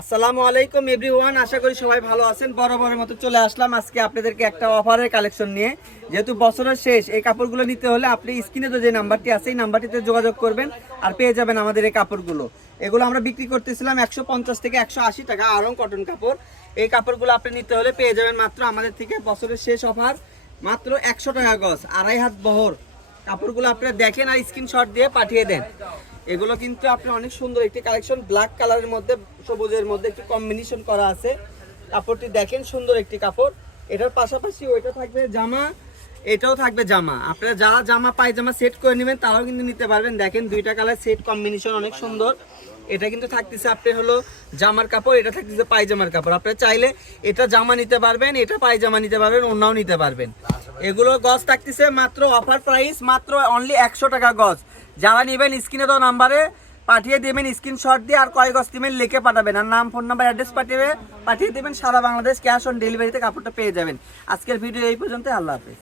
আসসালামু আলাইকুম এভরিওয়ান, আশা করি সবাই ভালো আছেন। বরাবরের মতো চলে আসলাম আজকে আপনাদেরকে একটা অফারের কালেকশন নিয়ে। যেহেতু বছরের শেষ, এই কাপড়গুলো নিতে হলে আপনি স্ক্রিনে তো যে নাম্বারটি আছে এই নাম্বারটিতে যোগাযোগ করবেন আর পেয়ে যাবেন আমাদের এই কাপড়গুলো। এগুলো আমরা বিক্রি করতেছিলাম 150 থেকে 180 টাকা আরং কটন কাপড়। এই কাপড়গুলো আপনি নিতে হলে পেয়ে যাবেন মাত্র আমাদের থেকে বছরের শেষ অফার মাত্র 100 টাকা গজ, আড়াই হাত বহর। কাপড়গুলো আপনারা দেখেন আর স্ক্রিনশট দিয়ে পাঠিয়ে দেন। এগুলো কিন্তু আপনি অনেক সুন্দর একটি কালেকশন, ব্ল্যাক কালারের মধ্যে সবুজের মধ্যে একটি কম্বিনেশন করা আছে। কাপড়টি দেখেন, সুন্দর একটি কাপড়। এটার পাশাপাশি ওইটা থাকবে জামা, এটাও থাকবে জামা। আপনারা যারা জামা পায়জামা সেট করে নেবেন তারাও কিন্তু নিতে পারবেন। দেখেন দুইটা কালার সেট কম্বিনেশন অনেক সুন্দর। এটা কিন্তু থাকতেছে আপনি হলো জামার কাপড়, এটা থাকতেছে পায়জামার কাপড়। আপনারা চাইলে এটা জামা নিতে পারবেন, এটা পায়জামা নিতে পারবেন, অন্যও নিতে পারবেন। এগুলো গজ থাকতেছে মাত্র অফার প্রাইস মাত্র অনলি 100 টাকা গজ। যারা নেবেন স্ক্রিনে দেওয়া নাম্বারে পাঠিয়ে দেবেন স্ক্রিনশট দিয়ে, আর কয় গজ নেবেন লিখে পাঠাবেন, আর নাম ফোন নাম্বার অ্যাড্রেস পাঠিয়ে দেবেন। সারা বাংলাদেশ ক্যাশ অন ডেলিভারিতে কাপড়টা পেয়ে যাবেন। আজকের ভিডিও এই পর্যন্ত, আল্লাহ হাফেজ।